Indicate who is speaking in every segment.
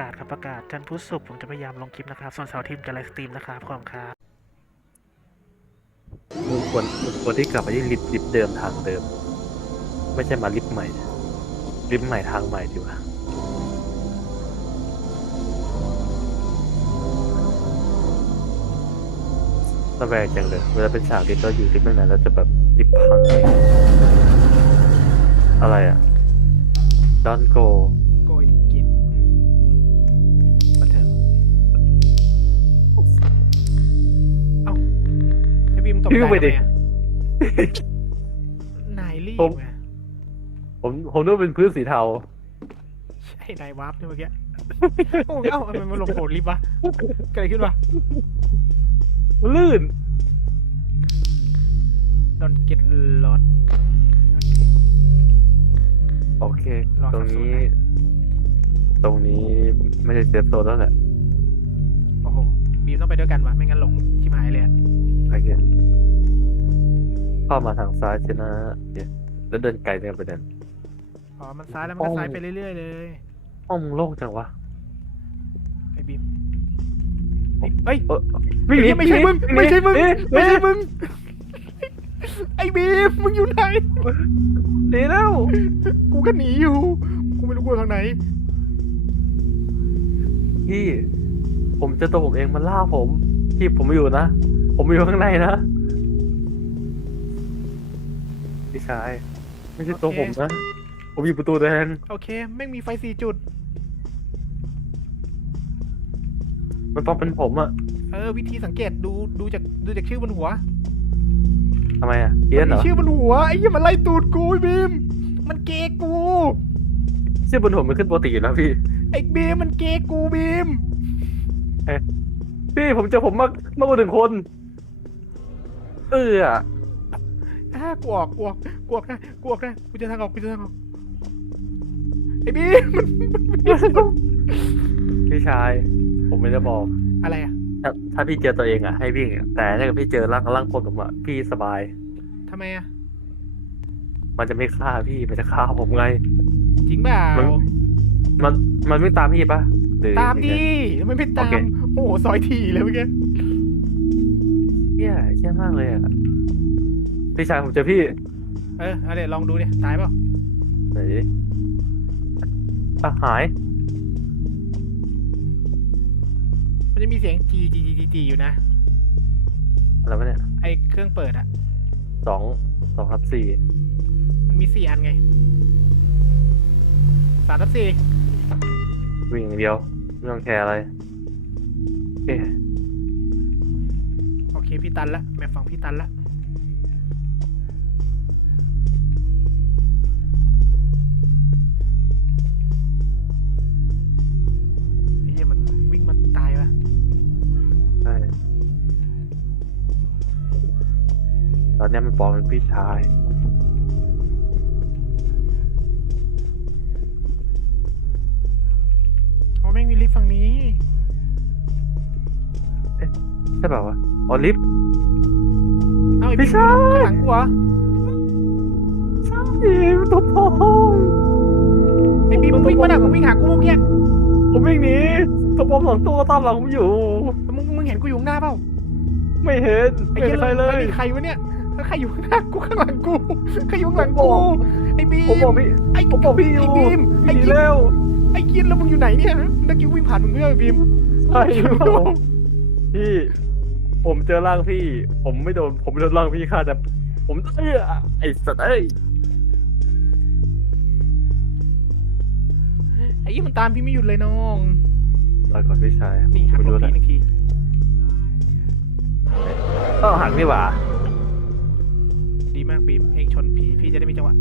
Speaker 1: กาศครับประกาศจันพุธศุกร์ผมจะพยายามลงคลิปนะครับ ส่วนเสาร์ทิตย์จะไลฟ์สตรีมนะครับขอบคุณครับ
Speaker 2: มึงควรมึงควรที่กลับไปที่ลิฟต์ลิฟต์เดิมทางเดิม ไม่ใช่มาลิฟต์ใหม่ ลิฟต์ใหม่ทางใหม่ดีกว่าระแวงจังเลยเวลาเป็นฉากลิฟต์เราอยู่ลิฟต์ไม่นานเราจะแบบลิฟต์พังอะไรอะ Don't go
Speaker 1: ตกใจ
Speaker 2: พี่ไปดิ
Speaker 1: ทำมอะนายรีบ
Speaker 2: ผม
Speaker 1: ไง
Speaker 2: ผมผมนึกว่าเป็นพื้นสีเทา
Speaker 1: ใช่นายวาร์ปด้วยเมื่อกี้โอ้ยเอ้าทำไมมันลงโผล่ลิฟต์วะเกิดอะไรขึ้นวะ
Speaker 2: ลื่น
Speaker 1: Don't get lost โอเค
Speaker 2: โอเค
Speaker 1: รอ
Speaker 2: ตรง
Speaker 1: สักครู่
Speaker 2: นี้
Speaker 1: นะ
Speaker 2: ตรงนี้ไม่ใช่เซฟโซนแล้วแหละ
Speaker 1: โอ้โห บีมต้องไปด้วยกันวะไม่งั้นหลงชิบหายเลยอะ
Speaker 2: โอเคเข้ามาทางซ้ายใช่นะเนี่ยแล้วเดินไกลเนี่ยไปเดิน
Speaker 1: อ๋อ มันซ้ายแล้วมันก็
Speaker 2: โอ้
Speaker 1: ซ้ายไปเรื่อยๆเลย
Speaker 2: ห้องมึงโล่งจังวะ
Speaker 1: ไอ้บีมเฮ้ยเฮ้ย
Speaker 2: เออวิ่งหนี
Speaker 1: ไม่ใช่มึง
Speaker 2: วิ่หนี
Speaker 1: ไม่ใช่มึง
Speaker 2: หนี
Speaker 1: ไม่ใช่
Speaker 2: หนี
Speaker 1: มึงไอ้บีมมึงอยู่ไหน
Speaker 2: หนีแล้ว
Speaker 1: กูก็หนีอยู่ กูไม่รู้กูทางไหน
Speaker 2: พี่ ผมเจอตัวผมเองมันล่าผมพี่ผมไม่อยู่นะ ผมอยู่ข้างในนะพี่ชาย ไม่ใช่ตัว
Speaker 1: โอเค
Speaker 2: ผมนะ ผมอยู่ประตูแดง
Speaker 1: โอเคแม่งมีไฟสี่จุด
Speaker 2: มันต้องเป็นผมอะ
Speaker 1: เออ วิธีสังเกตดูดูจากดูจากชื่อบนหัว
Speaker 2: ทำไมอะเพี้ยนเหร
Speaker 1: มี
Speaker 2: อ
Speaker 1: ชื่อบนหัว ไอ้เหี้ยมันไล่ตูดกูไอ้บีม มันเกย์กู
Speaker 2: ชื่อบนผมมันขึ้นปกติอยู่แล้วพี่
Speaker 1: ไอ้บีมมันเกย์กูบีม
Speaker 2: พี่ผมเจอผมมากมากกว่าหนึ่งคน เอออะ
Speaker 1: อ่ากวกกวกกวกได้กวกได้กูจะทางออกกูจะทางออกไอ้บีมมัน
Speaker 2: พี่ชาย ผมไม่ได้บอก
Speaker 1: อะไรอะ
Speaker 2: ถ้าถ้าพี่เจอตัวเองอะให้วิ่งอะแต่ถ้าเกิดพี่เจอร่างร่างคนผมอะพี่สบาย
Speaker 1: ทำไมอะ
Speaker 2: มันจะไม่ฆ่าพี่มันจะฆ่าผมไง
Speaker 1: จริงเปล่า
Speaker 2: มันมันมันไม่ตามพี่ปะหรือ
Speaker 1: ตาม
Speaker 2: ยัง
Speaker 1: ดิ
Speaker 2: ไง
Speaker 1: มันไม่ตา
Speaker 2: โอเค
Speaker 1: มโอ้โหซอยทีเลยเมื่อกี้
Speaker 2: เฮียเฮียมากเลยอะพี่ชายผมเจอพี่
Speaker 1: เออเอาเดี๋ยวลองดูเนี่ยตายเปล่า
Speaker 2: ไหนอะหาย
Speaker 1: มันจะมีเสียงจีจีจีจีจีอยู่นะ
Speaker 2: อะไรวะเนี่ย
Speaker 1: ไอเครื่องเปิดอะ
Speaker 2: สองสองทับสี่
Speaker 1: มันมีสี่อันไงสามทับสี่
Speaker 2: วิ่งอย่างเดียวไม่ต้องแคร์อะไรเอ๊ะ
Speaker 1: โอ เคพี่ตันละแม่ฟังพี่ตันละไอ้เหี้ยมันวิ่งมาตายวะ
Speaker 2: ใช่ตอนเนี้ยมันปลอมเป็นพี่ชาย
Speaker 1: อ๋อแม่งมีลิฟต์ฝั่งนี้
Speaker 2: ใช่เปล่าวะอ๋อลิฟต์
Speaker 1: เอ้าไอ้
Speaker 2: ไม่
Speaker 1: พี่
Speaker 2: ใช่
Speaker 1: ข้างหลังกูเหรอ
Speaker 2: ใช่ตัวพอง
Speaker 1: ไอ้บีมมึงวิ่งมาดักมึงวิ่งหากูเมื่อกี้
Speaker 2: ผมวิ่งหนีตัวปลอมสองตัวตามหลังผมอยู่
Speaker 1: มึงมึงเห็นกูอยู่ข้างหน้าเปล่า
Speaker 2: ไม่เห็น
Speaker 1: ไอ้
Speaker 2: ไม่
Speaker 1: เหี้
Speaker 2: เห็
Speaker 1: ย
Speaker 2: นใครเลย
Speaker 1: ไอ้ใครวะเนี่ยถ้าใครอยู่ข้างหน้ากูข้างหลังกูใครอยู่ข้างหลังกูไอ้บี
Speaker 2: ผมบอก
Speaker 1: ม
Speaker 2: พี่
Speaker 1: ไอ้
Speaker 2: ผมบอกพี่อยู่
Speaker 1: ไอ้บีมไอ้
Speaker 2: หนี
Speaker 1: กิน
Speaker 2: เร็ว
Speaker 1: ไอ้กินแล้วมึงอยู่ไหนเนี่ยเมื่อกี้วิ่งผ่านมึงเมื่อบีม
Speaker 2: ใช่พี่ ผมเจอร่างพี่ ผมไม่โดน ผมไม่โดนร่างพี่ฆ่าแต่ ผมเอ้ยไอ้สัตว์เอ้ย
Speaker 1: ไอ้ยี่มันตามพี่ไม่หยุดเลยน้อง
Speaker 2: รอก่อนพี่ชาย
Speaker 1: นี่หัก
Speaker 2: ไม่
Speaker 1: หล
Speaker 2: รู้
Speaker 1: บ
Speaker 2: นะ
Speaker 1: ทีหนึ่งที
Speaker 2: ต้องหักนี่หว่า
Speaker 1: ดีมากบีมเองชนผีพี่จะได้มีจังหวะ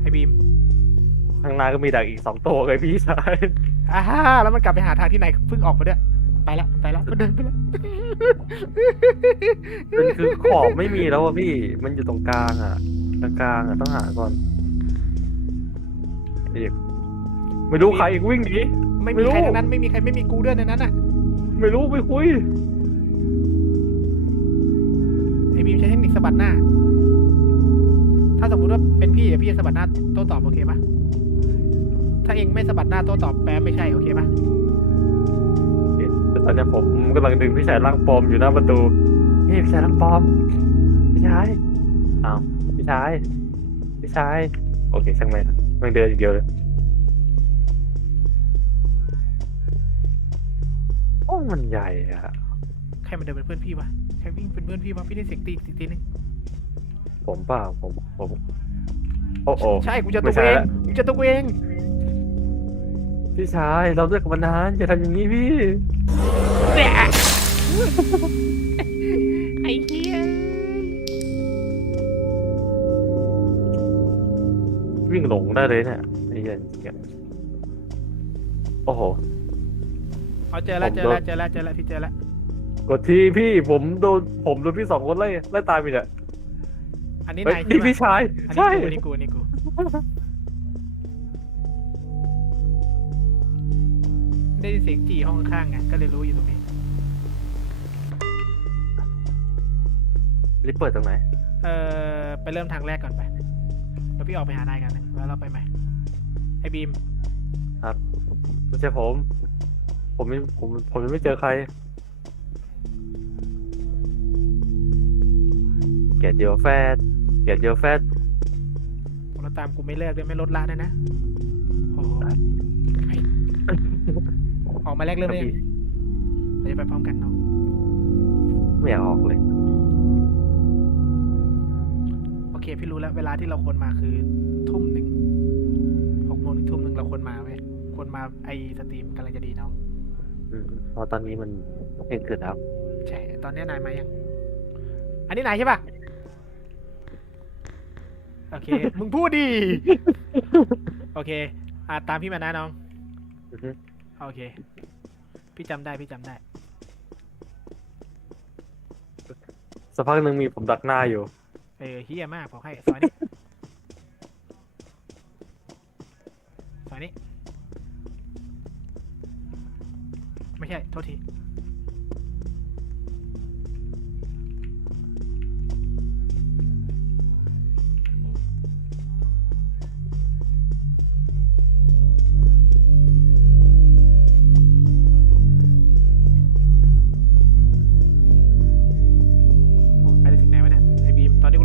Speaker 1: ไอ้บีม
Speaker 2: ทางหน้าก็มีดักอีกสองตัวไงพี่ชาย
Speaker 1: อ่าฮ่าแล้วมันกลับไปหาทางที่ไหนเพิ่งออกมาด้วย ไปละไปละมันเดินไปละ
Speaker 2: มันคือขอบไม่มีแล้วอะพี่ มันอยู่ตรงกลางอะกลางกลางๆอะต้องหาก่อนเอกไม่รู้ใครอีกวิ่งหนี
Speaker 1: ไม่
Speaker 2: ไม่
Speaker 1: มี
Speaker 2: รู้
Speaker 1: ใครทั้งนั้นไม่มีใครไม่มีกูด้วยในนั้นอะ
Speaker 2: ไม่รู้ไปคุย
Speaker 1: ไอ้บีมใช้เทคนิคสะบัดหน้า ถ้าสมมติว่าเป็นพี่เดี๋ยวพี่จะสะบัดหน้าโต้ตอบโอเคปะถ้าเองไม่สะบัดหน้าโต้ตอบแปลไม่ใช่โอเคปะ
Speaker 2: เนี่ยผมกำลังดึงพี่ชายร่างปลอมอยู่หน้าประตูนี่พี่ชายร่างปลอมพี่ชายอ้าวพี่ชายพี่ชายโอเคช่างแม่งมันเดินอย่างเดียวเลยโอ้มันใหญ่อะ
Speaker 1: ใครมันเดินเป็นเพื่อนพี่วะใครวิ่งเป็นเพื่อนพี่วะพี่ได้เสียงตีตีตีนึง
Speaker 2: ผมเปล่าผมผมโอ้โอ้
Speaker 1: ใช่กูจะ
Speaker 2: ไม่
Speaker 1: ตัว
Speaker 2: ใช่
Speaker 1: เอง
Speaker 2: ละ
Speaker 1: กูจะตัวเอง
Speaker 2: พี่ชายเราเลิกกันมานานอย่าทำอย่างนี้พี่
Speaker 1: เนี่ยไอ้เหี้ย
Speaker 2: วิ่งหลงได้เลยเนี่ยไอ้เหี้ยเหี้ยโอ้โห
Speaker 1: เอาเจอแล้ว
Speaker 2: ผม
Speaker 1: เจอ
Speaker 2: โดน
Speaker 1: แล้วเจอแล้วเจอแล้วพี่เจอแล้ว
Speaker 2: กดทีพี่ผมโดนผมโดนพี่สองคนไล่ไล่ตามไปเนี่ย
Speaker 1: อันนี้
Speaker 2: เฮ้ย
Speaker 1: นาย
Speaker 2: นี่
Speaker 1: ใช่
Speaker 2: พี่
Speaker 1: ปะ
Speaker 2: ชาย
Speaker 1: อัน
Speaker 2: ใช่
Speaker 1: นี้กูอันนี้กูอันนี้กู ได้ยินเสียงจี่ห้องข้างๆไงก็เลยรู้อยู่ตรงนี้
Speaker 2: รีบเปิดตรงไหน
Speaker 1: เออไปเริ่มทางแรกก่อนไปแล้วพี่ออกไปหานายกันหนึ่งแล้วเราไปใหม่ไอ้บีม
Speaker 2: ไม่ใช่ผม ผมไม่ผมผมยังไม่เจอใคร เกียรติเดียวแฟดเกียรติเดียวแฟด
Speaker 1: เราตามกูไม่เลิกด้วยไม่ลดละด้วยนะโอ้โหไอ้ ออกมาแรกเริ่มเลยงเราจะไปพร้อมกันเนาะ
Speaker 2: ไม่อยากออกเลย
Speaker 1: โอเค พี่รู้แล้ว เวลาที่เราควรมาคือทุ่มหนึ่งหกโมงถึงทุ่มหนึ่งเราควรมาเว้ยควรมาไอสตรีมกำลังจะดีน้อง
Speaker 2: อืมเพราะตอนนี้มันเที่ยงคืนแล้ว
Speaker 1: ใช่ตอนนี้นายมายัง อันนี้นายใช่ปะโอเค มึงพูดดี โอเค อ่าตามพี่มานะน้อง
Speaker 2: อือฮึ
Speaker 1: โอเค พี่จำได้พี่จำได้
Speaker 2: สักพักหนึ่งมีผมดักหน้าอยู่
Speaker 1: เออเฮียมากบอกให้ซอยนี้ซอยนี้ ไม่ใช่ โทษที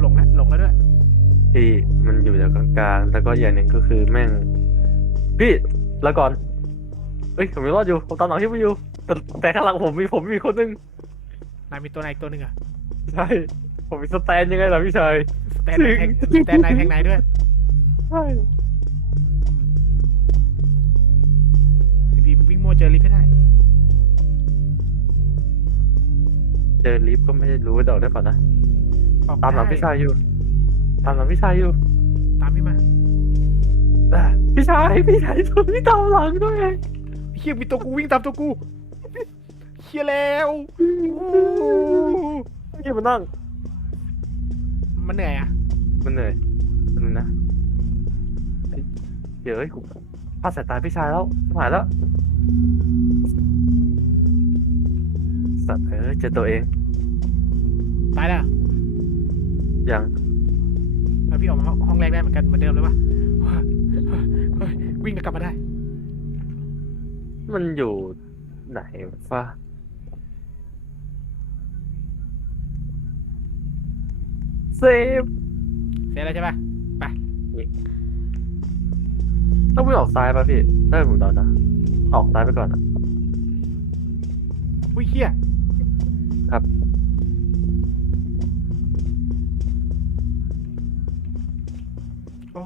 Speaker 1: หลงแล้วหลงแล้วด้วย
Speaker 2: ที่มันอยู่แถวกลางๆแล้วก็อย่างหนึ่งก็คือแม่ง พี่แล้วก่อนเฮ้ยผมยังรอดอยู่ผมตามหลังที่ไม่อยู่แต่แต่ข้างหลังผมมีผมมีคนหนึง
Speaker 1: นายมีตัวไหนอีกตัวหนึ่งอะ
Speaker 2: ใช่ผมมีสแตนยังไงล่ะพี่ชาย
Speaker 1: สแตนไหนแทงสแตนไหนแทงไหนด้วย
Speaker 2: ใช่
Speaker 1: ไอ้บีมวิ่งมั่วเจอลิฟต์ไม่ได้
Speaker 2: เจอลิฟต์ก็ไม่ได้รู้ว่าเดาได้ป่ะนะ
Speaker 1: ออก
Speaker 2: ตามหลัง
Speaker 1: ได้
Speaker 2: พี่ชายอยู่ ตามหลังพี่ชายอยู่
Speaker 1: ตามพี่มา
Speaker 2: อะพี่ชายพี่ชายตัวพี่ตามหลังด้วย
Speaker 1: ไอ้เฮียมีตัวกูวิ่งตามตัวกูเฮียแล้วอู้
Speaker 2: พี่มานั่ง
Speaker 1: มันเหนื่อยอะ
Speaker 2: มันเหนื่อยมันงนะเฮ้ยเดี๋ยวเอ้ยผมพลาดสายตาพี่ชายแล้วชิบหายแล้วสัตว์เออเจอตัวเอง
Speaker 1: ตายแล้ว
Speaker 2: ยัง
Speaker 1: แล้วพี่ออกมาห้องแรกได้เหมือนกันเหมือนเดิมเลยปะเฮ้ยเฮ้ยเฮ้ยวิ่งกลับมาได้
Speaker 2: มันอยู่ไหนฟ้าเซฟ
Speaker 1: เสร็จแล้วใช่ปะ
Speaker 2: ต้องไม่งออกซ้ายป่ะพี่ได้ผมเดานะ ออกซ้ายไปก่อนอะ
Speaker 1: อุ้ยเฮีย
Speaker 2: ครับ
Speaker 1: โอ้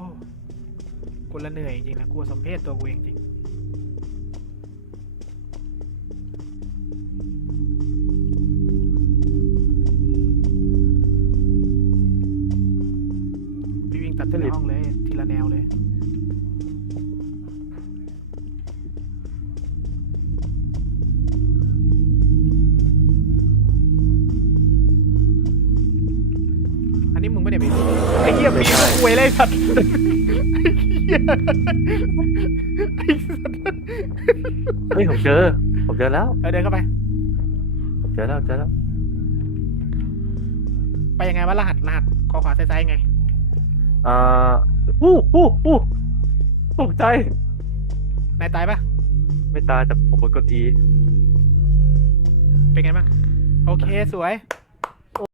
Speaker 1: กูละเหนื่อยจริงๆนะกลัวสมเพศตัวกูเองจริง หี้ยปีนก็คุยเลยสัตว์ไอ้เหี้ยไอ้สัตว์
Speaker 2: เฮ้ยผมเจอ ผมเจอแล้ว
Speaker 1: เออเดินเข้าไป
Speaker 2: ผมเจอแล้วเจอแล้ว
Speaker 1: ไปยังไงวะรหัสรหัสขอขวาซ้ายๆไง
Speaker 2: อ่าอู้อู้อู้ตกใจ
Speaker 1: นายตายปะ
Speaker 2: ไม่ตายแต่ผมกด E
Speaker 1: เป็นไงบ้าง โอเคสวย